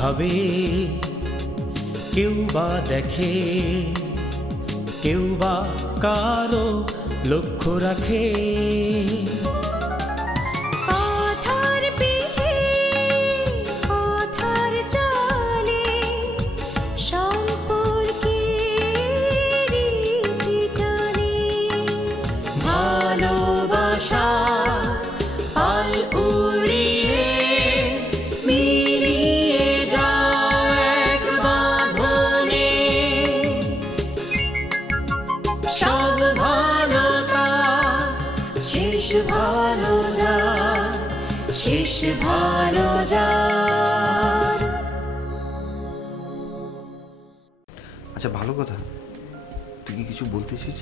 ভাবে কেউ বা দেখে কেউ বা কারও লক্ষ্য রাখে।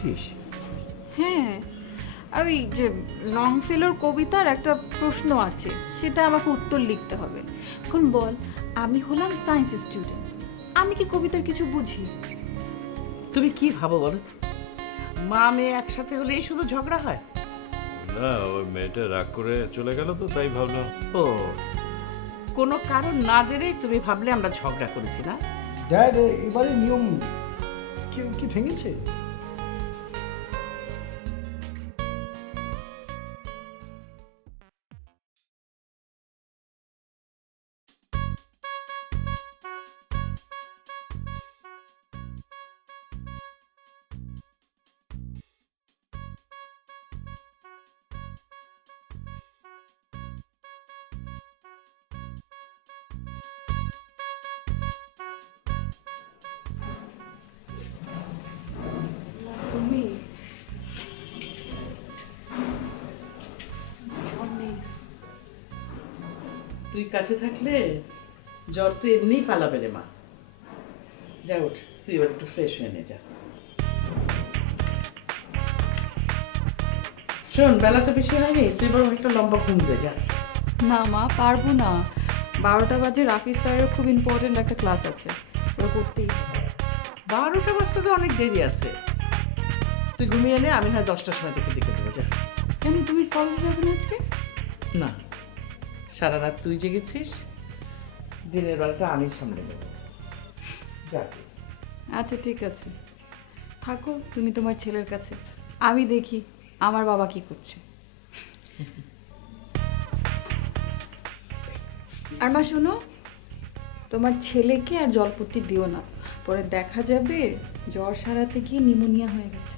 কিছু হ্যাঁ আর ওই যে লং ফেলোর কবিতার একটা প্রশ্ন আছে সেটা আমাকে উত্তর লিখতে হবে। এখন বল আমি হলাম সায়েন্স স্টুডেন্ট আমি কি কবিতার কিছু বুঝি? তুমি কি ভাবো বলো? মা মেয়ে একসাথে হলেই শুধু ঝগড়া হয়? না ওই মেয়েটা রাগ করে চলে গেল তো তাই ভাবলাম। ও কোনো কারণ না জেনেই তুমি ভাবলে আমরা ঝগড়া করেছি না? ড্যাড এবারে নিয়ম কেউ কি ভেঙেছে? তুই কাছে থাকলে জ্বর তো এমনিই পালাবে রে মা। যা ওঠ তুই এবার একটু ফ্রেশ হয়ে নে যা। শোন বেলা তো বেশি হয়নি তুই বরং একটা লম্বা ঘুম দে যা। না মা পারব না। বারোটা বাজে রাফি স্যারের খুব ইম্পর্টেন্ট একটা ক্লাস আছে। ওরা করতেই বারোটা বাজতে তো অনেক দেরি আছে। তুই ঘুমিয়ে নে আমি হয় দশটার সময় তোকে ডেকে দেবো যা। কেন তুমি কলেজে যাবে না আজকে? না। সারা রাত তুই জেগেছিস? দিনের বেলাটা আমি সামলে নেব। যা তুই। আচ্ছা ঠিক আছে। থাকো তুমি তোমার ছেলের কাছে। আমি দেখি আমার বাবা কি করছে। আর মা শোনো তোমার ছেলেকে আর জলপট্টি দিও না। পরে দেখা যাবে জ্বর সারাতে গিয়ে নিমোনিয়া হয়ে গেছে।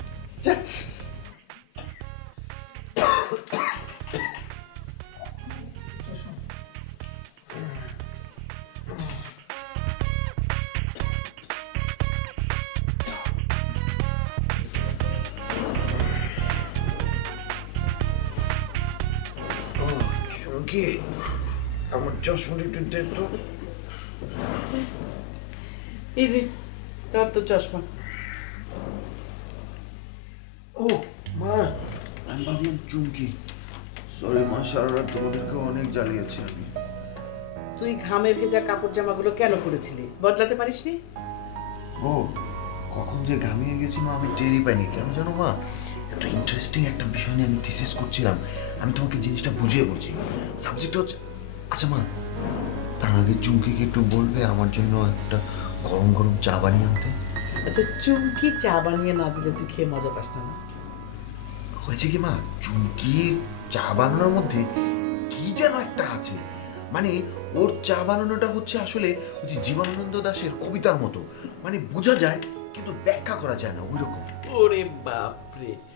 কি? আমার চশমাটা একটু দে তো। তোর তো চশমা। ও মা আমি ভাবলাম চুমকি। সরি মা সারা রাত তোমাদেরকে অনেক জ্বালিয়েছি আমি। তুই ঘামে ভেজা কাপড় জামাগুলো কেন পরেছিলি? বদলাতে পারিসনি? ও কখন যে ঘামিয়ে গেছি মা আমি টেরই পাইনি। কেন জানো মা? একটা ইন্টারেস্টিং একটা বিষয় নিয়ে আমি থিসিস করছিলাম। আমি তোমাকে জিনিসটা বুঝিয়ে বলছি। সাবজেক্ট হচ্ছে আচ্ছা মা তার আগে চুমকিকে একটু বলবে আমার জন্য একটা গরম গরম চা বানিয়ে আনতে। আচ্ছা চুমকি চা বানিয়ে না দিলে তুই খেয়ে মজা পাস না? হয়েছে কি মা? চুমকির চা বানানোর মধ্যে কি যেন একটা আছে। মানে ওর চা বানানোটা হচ্ছে আসলে ওই যে জীবনানন্দ দাশের কবিতার মতো। মানে বোঝা যায় কিন্তু ব্যাখ্যা করা যায় না ওই রকম ওরে বাপরে।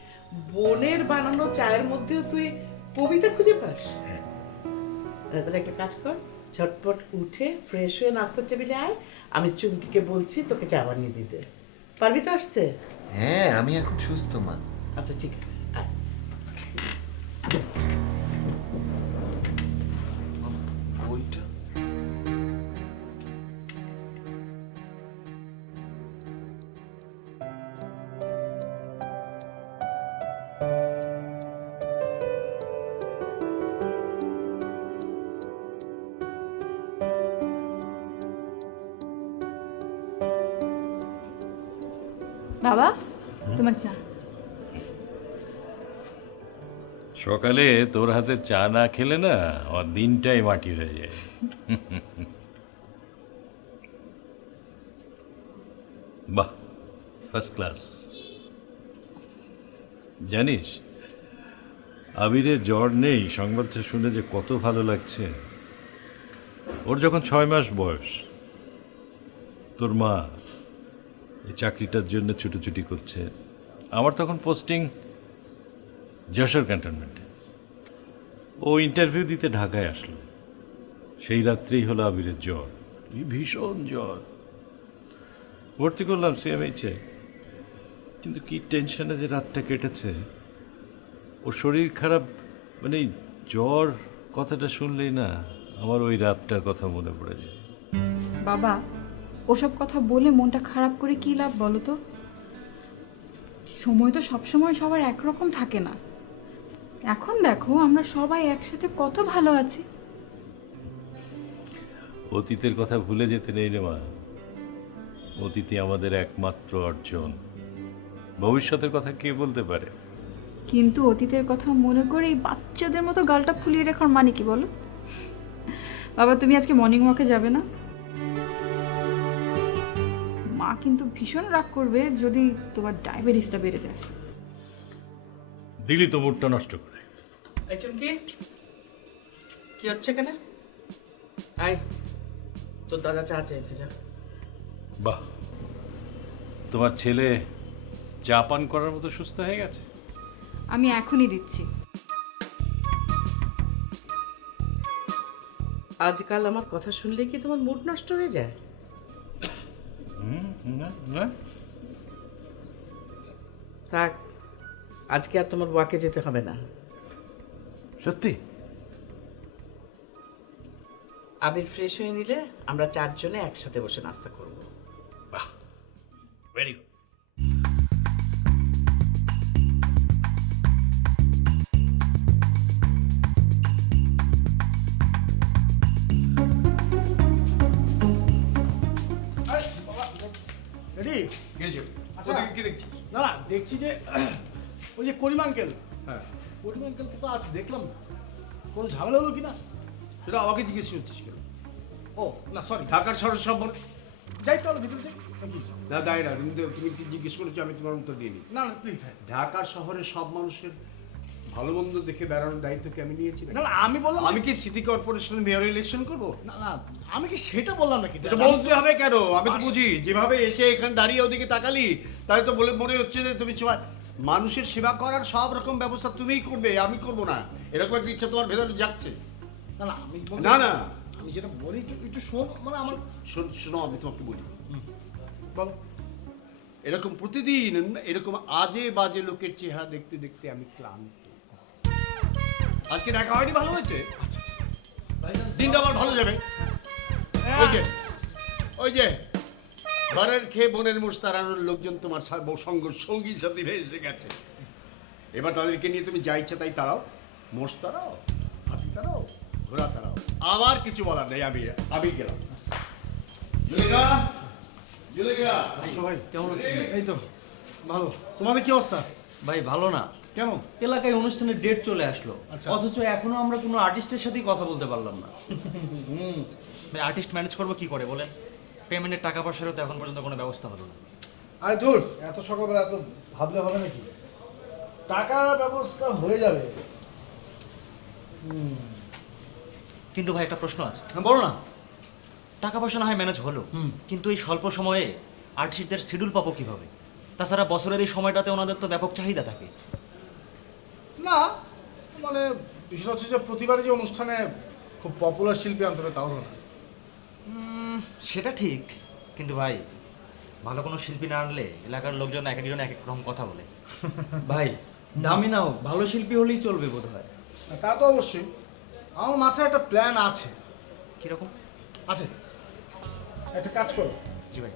বোনের বানানো চায়ের মধ্যেও তুই কবিতা খুঁজে পাস? হ্যাঁ। তাহলে একটা কাজ কর ঝটপট উঠে ফ্রেশ হয়ে নাস্তার টেবিলে আয় আমি চুমকিকে বলছি তোকে চা বানিয়ে দিতে। পারবি তো আসতে? হ্যাঁ আমি এখন সুস্থ মা। আচ্ছা ঠিক আছে আয়। বাবা, তোমার চা। সকালে তোর হাতে চা না খেলে না আমার দিনটাই মাটি হয়ে যায়। বাহ ফার্স্ট ক্লাস জানিস, আবিরের জ্বর নেই, সংবাদটা শুনে যে কত ভালো লাগছে। ওর যখন ছয় মাস বয়স, তোর মা এই চাকরিটার জন্য ছুটোছুটি করছে। আমার তখন পোস্টিং যশোর ক্যান্টনমেন্টে ও ইন্টারভিউ দিতে ঢাকায় আসলো। সেই রাত্রেই হলো আবিরের জ্বর। ভীষণ জ্বর। ভর্তি করলাম সিএমএইচে কিন্তু কি টেনশনে যে রাতটা কেটেছে। ওর শরীর খারাপ মানে জ্বর কথাটা শুনলেই না আমার ওই রাতটার কথা মনে পড়ে যায়। বাবা ওসব কথা বলে মনটা খারাপ করে কী লাভ বলো তো সময় তো সবসময় সবার একরকম থাকে না। এখন দেখো আমরা সবাই একসাথে কত ভালো আছি। অতীতের কথা ভুলে যেতে নেই রে মা। অতীতে আমাদের একমাত্র অর্জন। ভবিষ্যতের কথা কে বলতে পারে? কিন্তু অতীতের কথা মনে করে এই বাচ্চাদের মতো গালটা ফুলিয়ে রাখার মানে কি বলো? বাবা তুমি আজকে মর্নিং ওয়াকে যাবে না? কিন্তু ভীষণ রাগ করবে যদি তোমার ডায়াবেটিসটা বেড়ে যায়। দিলি তো মুডটা নষ্ট করে। এই চুমকি কি হচ্ছে এখানে? আয় তোর দাদা চা চেয়েছে যা। বাহ। তোমার ছেলে চা পান করার মতো সুস্থ হয়ে গেছে? আমি এখনই দিচ্ছি। আজকাল আমার কথা শুনলে কি তোমার মুড নষ্ট হয়ে যায়। থাক আজকে আর তোমার ওয়াকে যেতে হবে না। সত্যি? আবির ফ্রেশ হয়ে নিলে আমরা চারজনে একসাথে বসে নাস্তা করব। কি না না দেখছি যে ওই যে করিম আঙ্কেল হ্যাঁ। করিম আঙ্কেলকে তো আজ দেখলাম। না কোনো ঝামেলা হলো কি না সেটা আমাকে জিজ্ঞেস করছিস কেন? ও না সরি ঢাকার শহর সব মানুষ যাই তাহলে ভিতরে যাই। নাকি? না দায় না তুমি কি জিজ্ঞেস করেছ আমি তোমার উত্তর দিয়ে নিই না না প্লিজ হ্যাঁ। ঢাকা শহরে সব মানুষের ভালো মন্দ দেখে বেড়ানোর দায়িত্ব কি আমি নিয়েছি না না আমি বললাম আমি কি সিটি কর্পোরেশনের মেয়র ইলেকশন করব? না না আমি কি সেটা বললাম নাকি? এটা বলতে হবে কেন? আমি তো বুঝি যেভাবে এসে এখানে দাঁড়িয়ে ওদিকে তাকালি তাই তো বলে মনে হচ্ছে যে তুমি সেবা- মানুষের সেবা করার সব রকম ব্যবস্থা তুমিই করবে আমি করব না। এরকম একটা ইচ্ছা তোমার ভেতরে যাচ্ছে না না আমি না না। আমি যেটা বলি একটু একটু শোন মানে আমার শোন- শোনো আমি তোমাকে বলি। বলো। এরকম প্রতিদিন এরকম আজে বাজে লোকের চেহারা দেখতে দেখতে আমি ক্লান্ত। আজকে দেখা হয়নি ভালো হয়েছে? দিনটা আমার ভালো যাবে। ওই যে ওই যে ঘরের খেয়ে বনের মোষ তাড়ানোর লোকজন তোমার সঙ্গ সঙ্গী সাথীরা এসে গেছে। এবার তাদেরকে নিয়ে তুমি যা ইচ্ছা তাই তাড়াও। মোষ তাড়াও হাতি তাড়াও ঘোড়া তাড়াও। আমার কিছু বলার নেই আমি আমি গেলাম। জুলেখা জুলেখা। সবাই কেমন আছেন? এই তো ভালো। তোমাদের কি অবস্থা? ভাই ভালো না। কেন? এলাকায় অনুষ্ঠানের ডেট চলে আসলো। আচ্ছা। অথচ এখনও আমরা কোনো আর্টিস্টের সাথেই কথা বলতে পারলাম না। ভাই আর্টিস্ট ম্যানেজ করব কি করে বলেন? পেমেন্টের টাকা পয়সারও তো এখন পর্যন্ত কোনো ব্যবস্থা হলো না। আরে দূর এত সকালবেলা এত ভাবলে হবে নাকি? টাকার ব্যবস্থা হয়ে যাবে। কিন্তু ভাই একটা প্রশ্ন আছে। হ্যাঁ বলো না। টাকা পয়সা না হয় ম্যানেজ হলো কিন্তু এই স্বল্প সময়ে আর্টিস্টদের শিডিউল পাবো কীভাবে? তাছাড়া বছরের এই সময়টাতে ওনাদের তো ব্যাপক চাহিদা থাকে। না মানে বিষয় হচ্ছে যে প্রতিবারই যে অনুষ্ঠানে খুব পপুলার শিল্পী আনতে হবে তাও তো না। সেটা ঠিক কিন্তু ভাই ভালো কোনো শিল্পী না আনলে এলাকার লোকজন এক একজন এক এক রকম কথা বলে। ভাই দামি নাও ভালো শিল্পী হলেই চলবে বোধ হয় তা তো অবশ্যই। আমার মাথায় একটা প্ল্যান আছে। কীরকম আছে। একটা কাজ করো। জি ভাই।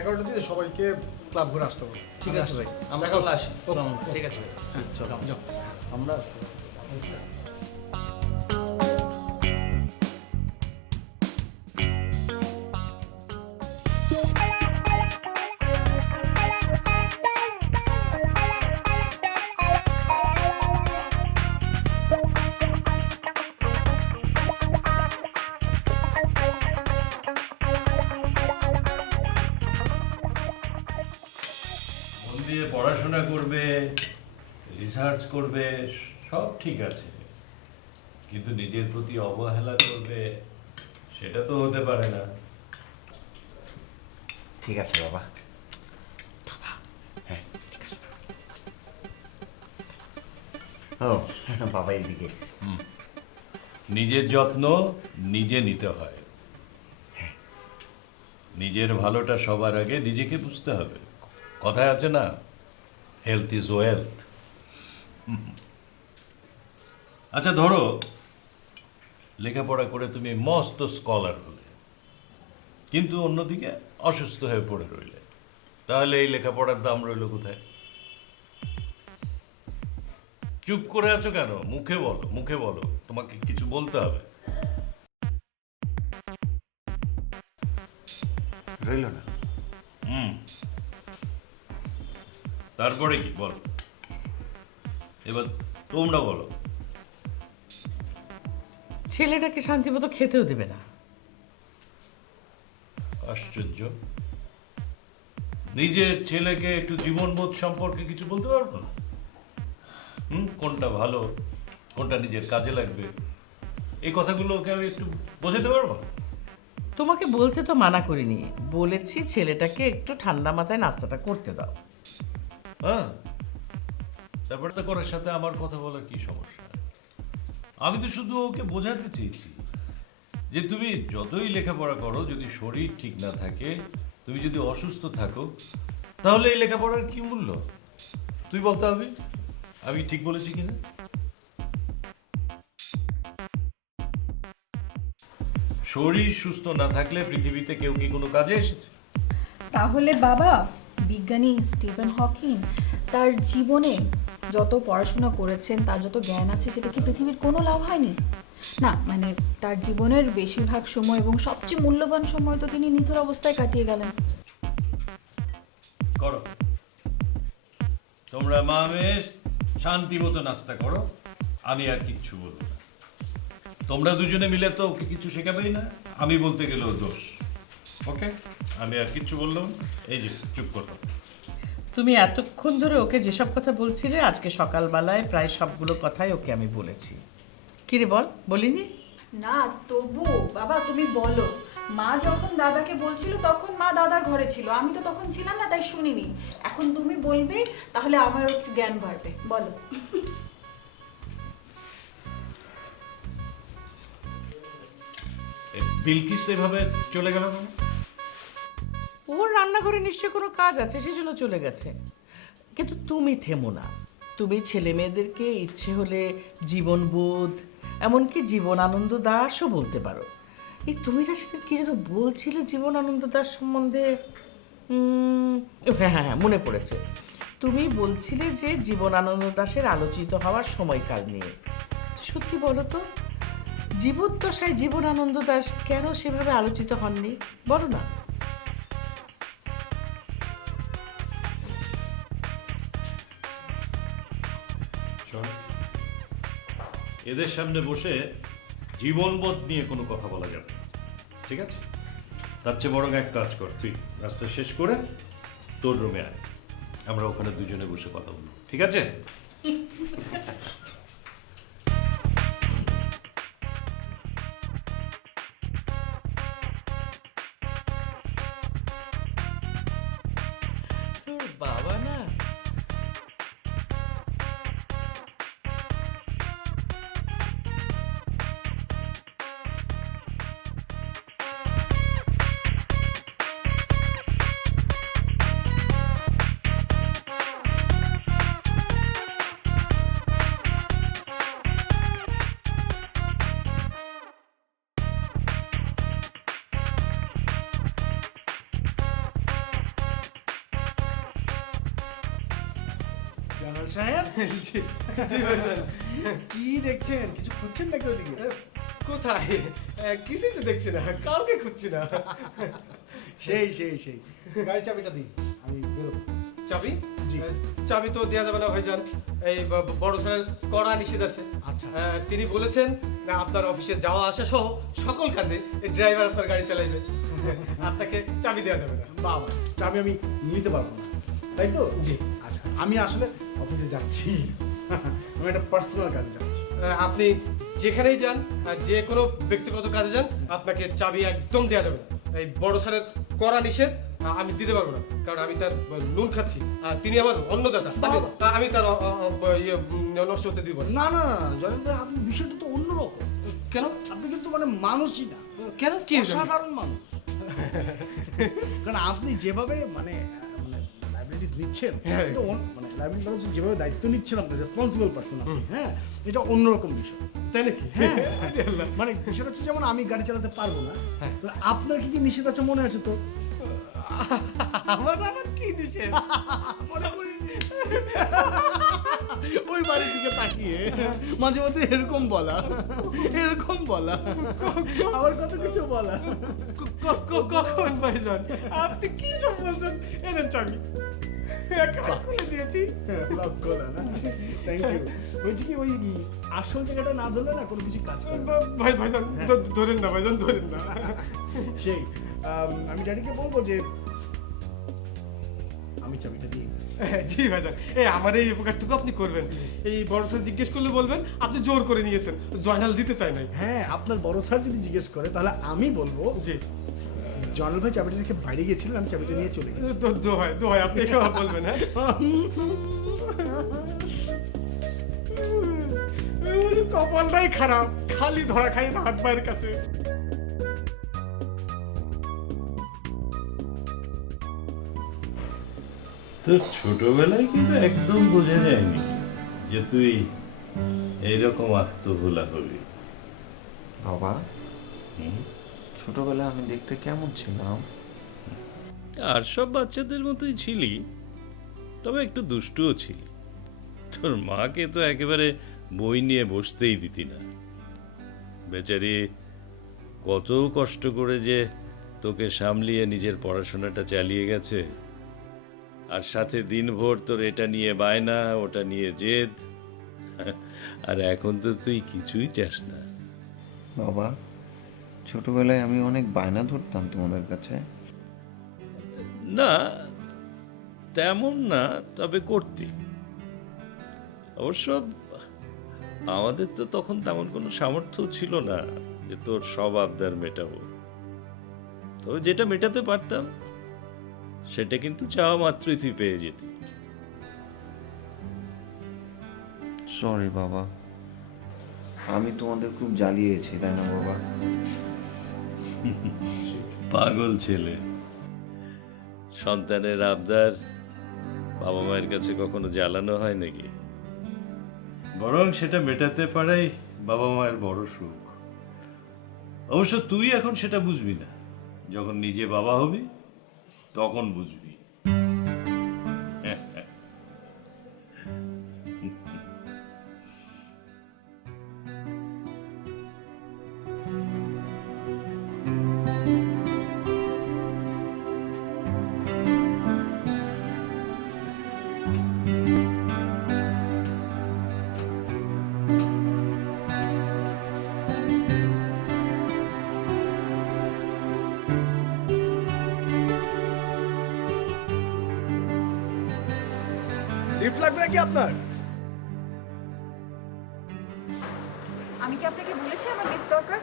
এগারোটা দিয়ে সবাইকে ক্লাব ঘুরে আসতে হবে। ঠিক আছে ভাই আমরা আসি। ঠিক আছে ভাই। চলো আমরা করবে সব ঠিক আছে। কিন্তু নিজের প্রতি অবহেলা করবে সেটা তো হতে পারে না। ঠিক আছে বাবা। হ্যাঁ। ও বাবা এদিকে। নিজের যত্ন নিজে নিতে হয়। নিজের ভালোটা সবার আগে নিজেকে বুঝতে হবে। কথায় আছে না হেলথ ইজ ওয়েলথ আচ্ছা ধরো লেখাপড়া করে তুমি মস্ত স্কলার হলে কিন্তু অন্যদিকে অসুস্থ হয়ে পড়ে রইলে তাহলে এই লেখাপড়ার দাম রইল কোথায়? চুপ করে আছো কেন? মুখে বলো মুখে বলো তোমাকে কিছু বলতে হবে। রইল না। হুম। তারপরে কি? বল। এবার তোমরা বলো। ছেলেটাকে শান্তিমতো খেতেও দেবে না। আশ্চর্য। নিজের ছেলেকে একটু জীবনবোধ সম্পর্কে কিছু বলতে পারব না? হুম কোনটা ভালো কোনটা নিজের কাজে লাগবে এই কথাগুলো ওকে আমি একটু বোঝাতে পারব? তোমাকে বলতে তো মানা করিনি। বলেছি ছেলেটাকে একটু ঠান্ডা মাথায় নাস্তাটা করতে দাও। হ্যাঁ ব্যাপারটা করার সাথে আমার কথা বলার কি সমস্যা? আমি তো শুধু ওকে বোঝাতে চেয়েছি যে তুমি যতই লেখাপড়া করো, যদি শরীর ঠিক না থাকে, তুমি যদি অসুস্থ থাকো, তাহলে এই লেখাপড়ার কি মূল্য? তুই বলতে হবে আমি ঠিক বলেছি কিনা? শরীর সুস্থ না থাকলে পৃথিবীতে কেউ কি কোনো কাজে এসেছে? তাহলে বাবা, বিজ্ঞানী স্টিফেন হকিং তার জীবনে যত পড়াশোনা করেছেন, তার যত জ্ঞান আছে, সেটা কি পৃথিবীর কোনো লাভ হয়নি? না মানে তার জীবনের বেশিরভাগ সময় এবং সবচেয়ে মূল্যবান সময় তো তিনি নিথর অবস্থায় কাটিয়ে গেলেন। করো। তোমরা মা শান্তি মতো নাস্তা করো। আমি আর কিচ্ছু বলব না। তোমরা দুজনে মিলে তো ওকে কিছু শেখাবেই না। আমি বলতে গেলেও দোষ। ওকে? আমি আর কিচ্ছু বললাম এই যে, চুপ করো। তুমি এতক্ষণ ধরে ওকে যেসব কথা বলছিলে আজকে সকালবেলায় প্রায় সবগুলো কথাই ওকে আমি বলেছি। কিরে বল বলিনি? না তবু বাবা তুমি বলো। মা যখন দাদাকে বলছিল তখন মা দাদার ঘরে ছিল। আমি তো তখন ছিলাম না তাই শুনিনি। এখন তুমি বলবে তাহলে আমারও একটু জ্ঞান বাড়বে। বলো। বিলকিস এভাবে চলে গেল কেন? ওর রান্নাঘরে নিশ্চয়ই কোনো কাজ আছে, সেই জন্য চলে গেছে। কিন্তু তুমি থেমো না। তুমি ছেলে মেয়েদেরকে ইচ্ছে হলে জীবনবোধ, এমনকি জীবন আনন্দ দাসও বলতে পারো। এই তুমি না সেদিন কি যেন বলছিলে জীবন আনন্দ দাস সম্বন্ধে? হ্যাঁ হ্যাঁ হ্যাঁ মনে পড়েছে। তুমি বলছিলে যে জীবন আনন্দ দাসের আলোচিত হওয়ার সময়কাল নিয়ে। সত্যি বলো তো, জীবদ্দশায় জীবন আনন্দ দাস কেন সেভাবে আলোচিত হননি? বলো না। এদের সামনে বসে জীবনবোধ নিয়ে কোনো কথা বলা যাবে। ঠিক আছে? তার চেয়ে বরং এক কাজ কর, তুই রাস্তা শেষ করে তোর রুমে আয়। আমরা ওখানে দুজনে বসে কথা বলব। ঠিক আছে? সাহেব জি কি দেখছেন? কিছু খুঁজছেন নাকি ওদিকে? কোথায়? কিছুই তো দেখছি না। কাউকে খুঁজছি না। সেই সেই সেই। গাড়ি চাবিটা দিই আমি বেরোবো। চাবি? জি। চাবি তো দেওয়া যাবে না ভাইজান। এই বড় স্যারের কড়া নিষেধ আছে। আচ্ছা। তিনি বলেছেন না আপনার অফিসে যাওয়া আসা সহ সকল কাজে এই ড্রাইভার আপনার গাড়ি চালাইবে। আপনাকে চাবি দেওয়া যাবে না। বাবা চাবি আমি নিতে পারব না। তাই তো? জি। আচ্ছা আমি আসলে অফিসে যাচ্ছি। আমি একটা পার্সোনাল কাজে যাচ্ছি। আপনি যেখানেই যান আর যে কোনো ব্যক্তিগত কাজে যান আপনাকে চাবি একদম দেওয়া যাবে না। এই বড় স্যারের করা নিষেধ আমি দিতে পারব না। কারণ আমি তার নুন খাচ্ছি। আর তিনি আমার অন্নদাতা আমি আমি তার ইয়ে, নষ্ট হতে দিব না। না না, ভাই আপনি বিষয়টা তো অন্যরকম। কেন? আপনি কিন্তু মানে মানুষই না। কেন? কি সাধারণ মানুষ। কারণ আপনি যেভাবে মানে লাইব্রেরিজ নিচ্ছেন হ্যাঁ। এটা অন- মানে লাইব্রেরি মানুষ যেভাবে দায়িত্ব নিচ্ছেন আপনি রেসপন্সিবল পার্সন আপনি হ্যাঁ? এটা অন্যরকম বিষয়। তাই নাকি? হ্যাঁ। মানে বিষয়টা হচ্ছে যেমন আমি গাড়ি চালাতে পারব না হ্যাঁ। তো আপনার কি কি নিষেধ আছে মনে আছে তো আমার আবার কি নিষেধ? মনে করি ওই বাড়ির দিকে তাকিয়ে মাঝে মধ্যে এরকম বলা এরকম বলা আবার কত কিছু বলা। কখন ভাইজান? আপনি কি সব বলছেন? এনেন চাবি। খুলে দিয়েছি। থ্যাংক ইউ বলছি কি ওই আসল জায়গাটা না ধরলে না কোনো কিছু কাজ ভাই ভাইজান ধরেন না ভাইজান ধরেন না। সেই আমি ড্যাডিকে বলব যে আমি চাবিটা দিয়ে হ্যাঁ, জি ভাইজান এই আমার এই উপকারটুকু আপনি করবেন। এই বড় স্যার জিজ্ঞেস করলে বলবেন আপনি জোর করে নিয়েছেন। জয়নাল দিতে চাই নাই। হ্যাঁ আপনার বড় স্যার যদি জিজ্ঞেস করে তাহলে আমি বলব জি। জনাল ভাই চাবিটা রেখে বাইরে গিয়েছিলেন আমি চাবিটা নিয়ে চলে গেছি। দো দো হয় দো হয় আপনি কেউ বলবেন হ্যাঁ? কপালটাই খারাপ খালি ধরা খাই হাত পায়ের কাছে। তোর ছোটবেলায় কিন্তু একদম বোঝা যায়নি যে তুই এইরকম আত্মভোলা হবি। বাবা হুম? ছোটবেলায় আমি দেখতে কেমন ছিলাম? আর সব বাচ্চাদের মতোই ছিলি তবে একটু দুষ্টুও ছিলি। তোর মাকে তো একেবারে বই নিয়ে বসতেই দিতি না। বেচারি কত কষ্ট করে যে তোকে সামলিয়ে নিজের পড়াশোনাটা চালিয়ে গেছে। আর সাথে দিনভর তোর এটা নিয়ে বায়না ওটা নিয়ে জেদ। আর এখন তো তুই কিছুই চাস না। বাবা ছোটবেলায় আমি অনেক বায়না ধরতাম তোমাদের কাছে। না তেমন না তবে করতি। অবশ্য আমাদের তো তখন তেমন কোনো সামর্থ্য ছিল না যে তোর সব আবদার মেটাবো। তবে যেটা মেটাতে পারতাম সেটা কিন্তু চাওয়া মাত্রই তুই পেয়ে যেতি। সরি বাবা। আমি তোমাদের খুব জ্বালিয়েছি তাই না বাবা? পাগল ছেলে। সন্তানের আবদার বাবা মায়ের কাছে কখনো জ্বালানো হয় নাকি? বরং সেটা মেটাতে পারাই বাবা মায়ের বড় সুখ। অবশ্য তুই এখন সেটা বুঝবি না। যখন নিজে বাবা হবি তখন বুঝবি। লাগবে নাকি আপনার? আমি কি আপনাকে বলেছি আমার লিফট দরকার?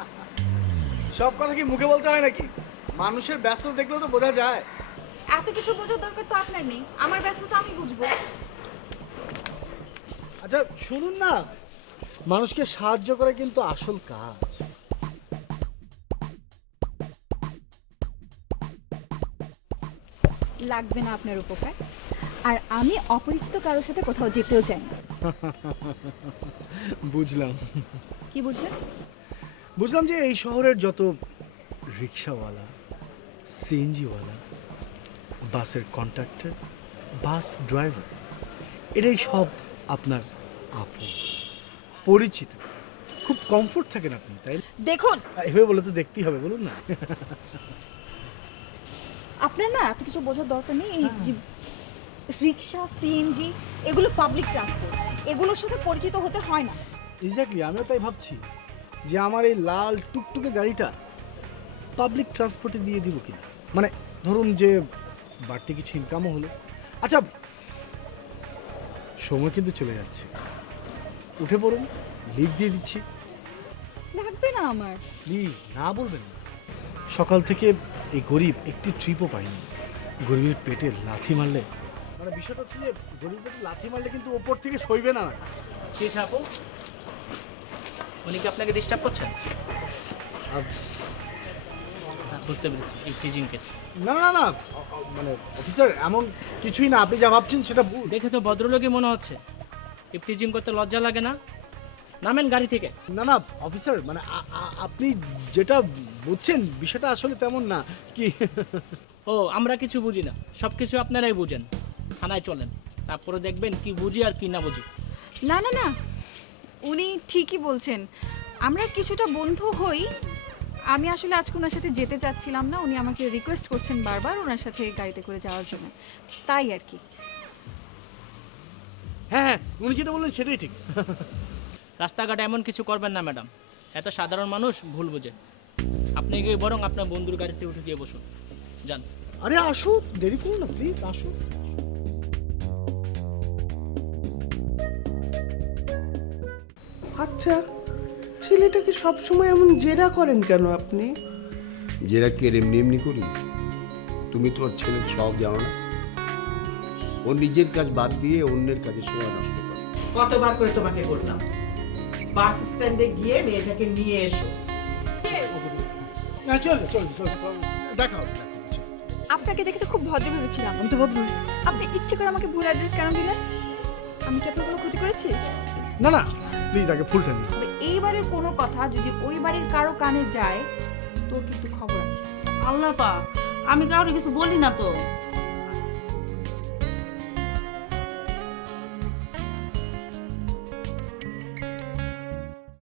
সব কথা কি মুখে বলতে হয় নাকি? মানুষের ব্যস্ততা দেখলেও তো বোঝা যায়। এত কিছু বোঝার দরকার তো আপনার নেই। আমার ব্যস্ততা আমি বুঝব। আচ্ছা শুনুন না। মানুষকে সাহায্য করা কিন্তু আসল কাজ। লাগবে না আপনার উপকার। আর আমি অপরিচিত কারোর সাথে কোথাও যেতেও চাই না। বুঝলাম। কি বুঝলেন বুঝলাম যে এই শহরের যত রিক্সাওয়ালা সিএনজিওয়ালা বাসের কন্ট্রাক্টর বাস ড্রাইভার এটাই সব আপনার আপন পরিচিত। খুব কমফোর্ট থাকেন আপনি তাই দেখুন! এভাবে বলে তো দেখতেই হবে বলুন না। আপনার না এত কিছু বোঝার দরকার নেই এই যে রিক্সা সিএনজি এগুলো পাবলিক ট্রান্সপোর্ট এগুলোর সাথে পরিচিত হতে হয় না। এক্স্যাক্টলি আমিও তাই ভাবছি যে আমার এই লাল টুকটুকে গাড়িটা পাবলিক ট্রান্সপোর্টে দিয়ে দিব কিনা? মানে ধরুন যে বাড়তি কিছু ইনকামও হলো। আচ্ছা সময় কিন্তু চলে যাচ্ছে। উঠে পড়ুন লিফট দিয়ে দিচ্ছি। লাগবে না আমার। প্লিজ না বলবেন না। সকাল থেকে এই গরিব একটি ট্রিপও পাইনি। গরিবের পেটে লাথি মারলে মানে বিষয়টা হচ্ছে যে গরিবের পেটে লাথি মারলে কিন্তু ওপর থেকে সইবে না। কি ছাপো উনি কি আপনাকে ডিস্টার্ব করছেন? হ্যাঁ, বুঝতে পেরেছি টিজিং কেস না না না মানে অফিসার এমন কিছুই না আপনি যা ভাবছেন সেটা ভুল। দেখে তো ভদ্রলোকই মনে হচ্ছে। ইফটিজিং করতে লজ্জা লাগে না? নামেন গাড়ি থেকে। না না অফিসার মানে আপনি যেটা বুঝছেন বিষয়টা আসলে তেমন না কি? ও আমরা কিছু বুঝি না। সব কিছু আপনারাই বুঝেন। থানায় চলেন। তারপরে দেখবেন কি বুঝি আর কি না বুঝি। না না না। উনি ঠিকই বলছেন। আমরা কিছুটা বন্ধু হই। আমি আসলে আজকে ওনার সাথে যেতে চাচ্ছিলাম না। উনি আমাকে রিকোয়েস্ট করছেন বারবার ওনার সাথে গাড়িতে করে যাওয়ার জন্য। তাই আর কি। হ্যাঁ হ্যাঁ উনি যেটা বললেন সেটাই ঠিক। রাস্তাঘাটে এমন কিছু করবেন না ম্যাডাম। এত সাধারণ মানুষ ভুল বুঝে। আপনি গিয়ে বরং আপনার বন্ধুর গাড়িতে উঠে গিয়ে বসুন। যান। আরে আসো দেরি করুন না প্লিজ আসো আচ্ছা ছেলেটাকে সবসময় এমন জেরা করেন কেন আপনি? যেটা কে এমনি এমনি করি? তুমি তোমার ছেলের সব জানো না? ও নিজের কাজ বাদ দিয়ে অন্যের কাজে সময় নষ্ট করে। কতবার করে তোমাকে বললাম বাস স্ট্যান্ডে গিয়ে মেয়েটাকে নিয়ে এসো। না চল চল চল দেখা হবে। আপনাকে দেখে তো খুব ভদ্র ভেবেছিলাম। আমি তো ভদ্র। আপনি ইচ্ছে করে আমাকে ভুল অ্যাড্রেস কেন দিলেন? আমি কি আপনার কোনো ক্ষতি করেছি? না না প্লিজ আগে ফুলটা নিন তবে এইবারের কোনো কথা যদি ওই বাড়ির কারও কানে যায় তোর কিন্তু খবর আছে। আল্লাহ পাক আমি কাউকে কিছু বলি না তো।